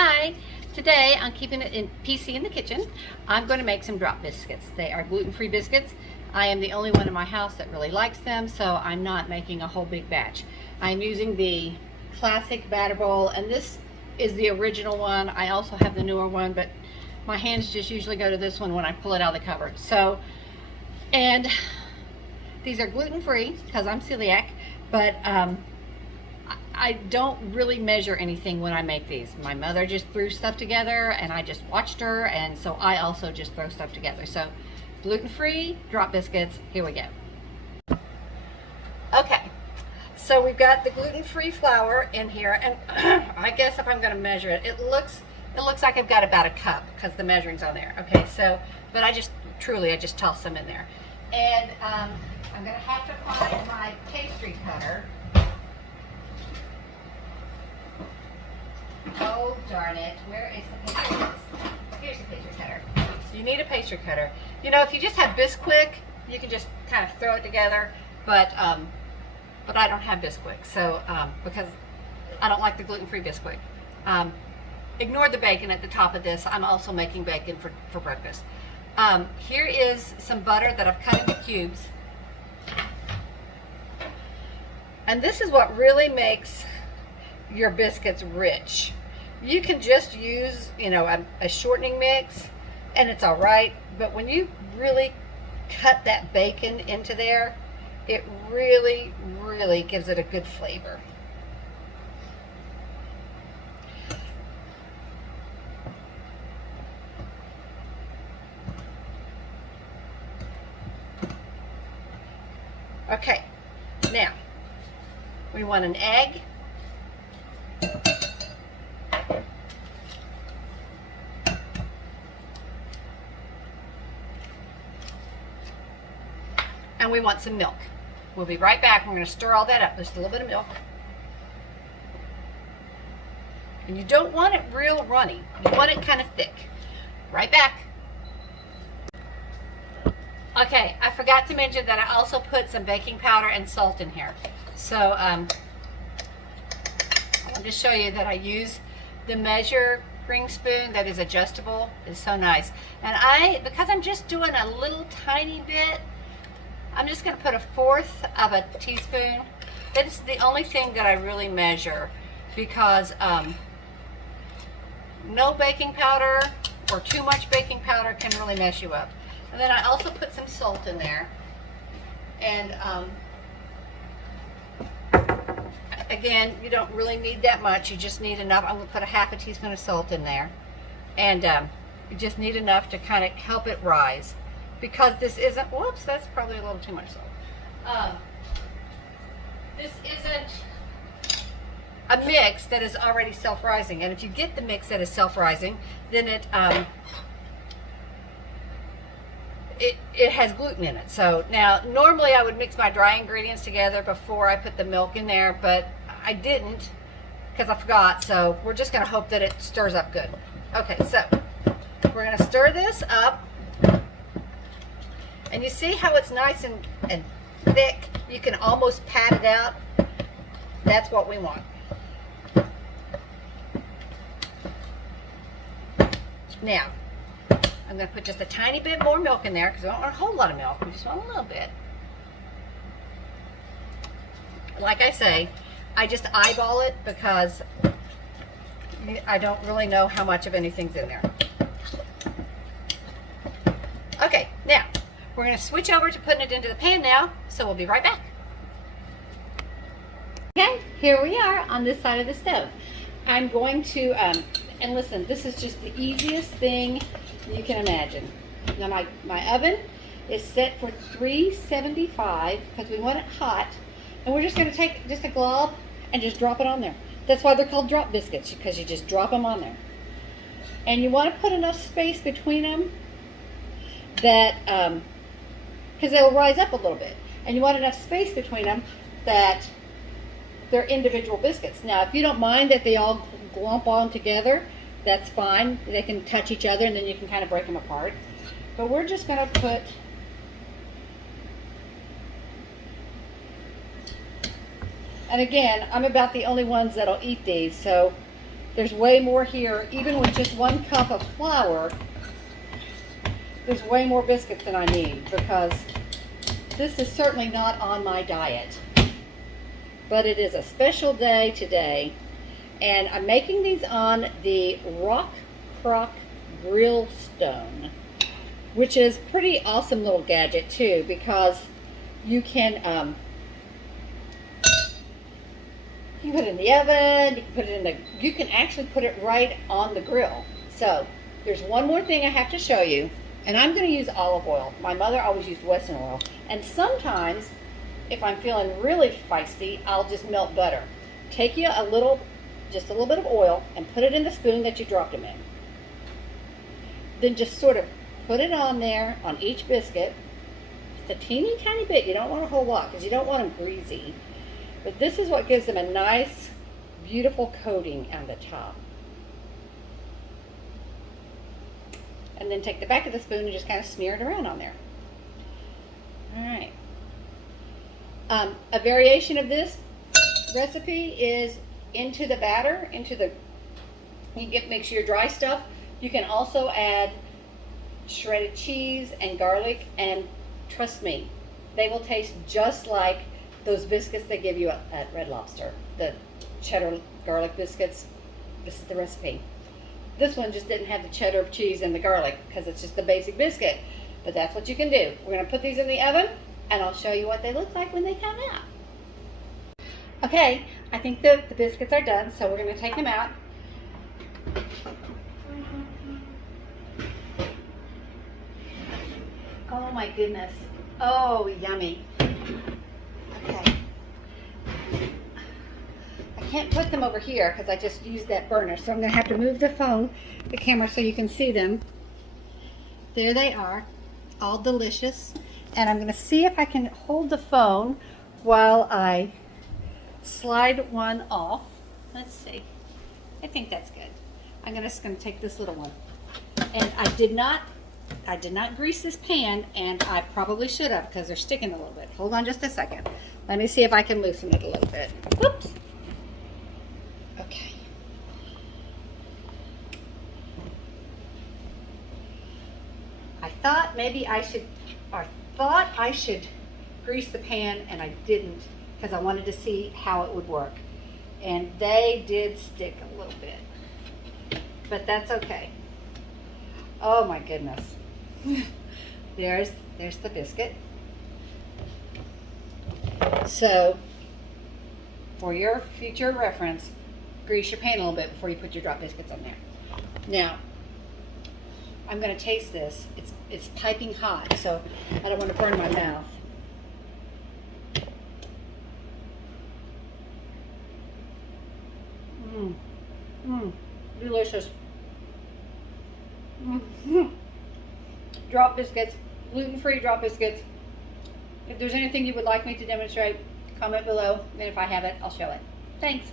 Hi, today I'm keeping it in PC in the kitchen. I'm going to make some drop biscuits. They are gluten-free biscuits. I am the only one in my house that really likes them, so I'm not making a whole big batch. I'm using the classic batter bowl, and this is the original one. I also have the newer one, but my hands just usually go to this one when I pull it out of the cupboard. So, and these are gluten-free because I'm celiac, but I don't really measure anything when I make these. My mother just threw stuff together and I just watched her, and so I also just throw stuff together. So gluten-free drop biscuits, here we go. Okay, so we've got the gluten-free flour in here, and I guess if I'm going to measure it, it looks like I've got about a cup because the measuring's on there. Okay, so, but I just toss some in there. And I'm going to have to find my pastry cutter. Oh, darn it. Where is the pastry cutter? Here's the pastry cutter. You need a pastry cutter. You know, if you just have Bisquick, you can just kind of throw it together, but I don't have Bisquick, so, because I don't like the gluten-free Bisquick. Ignore the bacon at the top of this. I'm also making bacon for breakfast. Here is some butter that I've cut into cubes. And this is what really makes your biscuits rich. You can just use, you know, a shortening mix and it's all right, but when you really cut that bacon into there, it really gives it a good flavor. Okay, now we want an egg. And we want some milk. We'll be right back. We're going to stir all that up. Just a little bit of milk. And you don't want it real runny. You want it kind of thick. Right back. Okay, I forgot to mention that I also put some baking powder and salt in here. So I'll just show you that I use the measuring spoon that is adjustable. It's so nice. And because I'm just doing a little tiny bit, I'm just going to put 1/4 of a teaspoon. That is the only thing that I really measure, because no baking powder or too much baking powder can really mess you up. And then I also put some salt in there. And again, you don't really need that much. You just need enough. I'm going to put 1/2 teaspoon of salt in there. And you just need enough to kind of help it rise. Because this isn't, whoops, that's probably a little too much salt. This isn't a mix that is already self-rising. And if you get the mix that is self-rising, then it has gluten in it. So now, normally I would mix my dry ingredients together before I put the milk in there, but I didn't because I forgot. So we're just going to hope that it stirs up good. Okay, so we're going to stir this up. And you see how it's nice and thick? You can almost pat it out. That's what we want. Now, I'm going to put just a tiny bit more milk in there because I don't want a whole lot of milk. We just want a little bit. Like I say, I just eyeball it because I don't really know how much of anything's in there. Okay, now we're going to switch over to putting it into the pan now, so we'll be right back. Okay, here we are on this side of the stove. I'm going to, and listen, this is just the easiest thing you can imagine. Now my oven is set for 375 because we want it hot, and we're just going to take just a glob and just drop it on there. That's why they're called drop biscuits, because you just drop them on there. And you want to put enough space between them that, because they'll rise up a little bit, and you want enough space between them that they're individual biscuits. Now, if you don't mind that they all glomp on together, that's fine. They can touch each other, and then you can kind of break them apart. But we're just going to put And again, I'm about the only ones that'll eat these, so There's way more here. Even with just 1 cup of flour, there's way more biscuits than I need, because this is certainly not on my diet. But it is a special day today, and I'm making these on the Rockcrok grill stone, which is pretty awesome little gadget too, because you can you can put it in the oven, you can put it in the, you can actually put it right on the grill. So there's one more thing I have to show you, and I'm going to use olive oil. My mother always used Wesson oil, and sometimes if I'm feeling really feisty, I'll just melt butter. Take you a little, just a little bit of oil, and put it in the spoon that you dropped them in. Then just sort of put it on there on each biscuit. Just a teeny tiny bit. You don't want a whole lot because you don't want them greasy. But this is what gives them a nice, beautiful coating on the top. And then take the back of the spoon and just kind of smear it around on there. All right. A variation of this recipe is into the batter, mix your dry stuff. You can also add shredded cheese and garlic, and trust me, they will taste just like those biscuits they give you at Red Lobster, the cheddar garlic biscuits. This is the recipe. This one just didn't have the cheddar cheese and the garlic because it's just the basic biscuit, but that's what you can do. We're going to put these in the oven, and I'll show you what they look like when they come out. Okay, I think the biscuits are done, so we're going to take them out. Oh my goodness. Oh, yummy. Okay. I can't put them over here because I just used that burner, so I'm going to have to move the camera so you can see them. There they are, all delicious. And I'm going to see if I can hold the phone while I slide one off. Let's see. I think that's good. I'm just going to take this little one. And I did not grease this pan, and I probably should have because they're sticking a little bit. Hold on just a second. Let me see if I can loosen it a little bit. Whoops. Okay. I thought I should grease the pan, and I didn't because I wanted to see how it would work. And they did stick a little bit, but that's okay. Oh my goodness. There's the biscuit. So, for your future reference, grease your pan a little bit before you put your drop biscuits on there. Now, I'm going to taste this. It's piping hot, so I don't want to burn my mouth. Delicious. Drop biscuits, gluten-free drop biscuits. If there's anything you would like me to demonstrate, comment below, and if I have it, I'll show it. Thanks.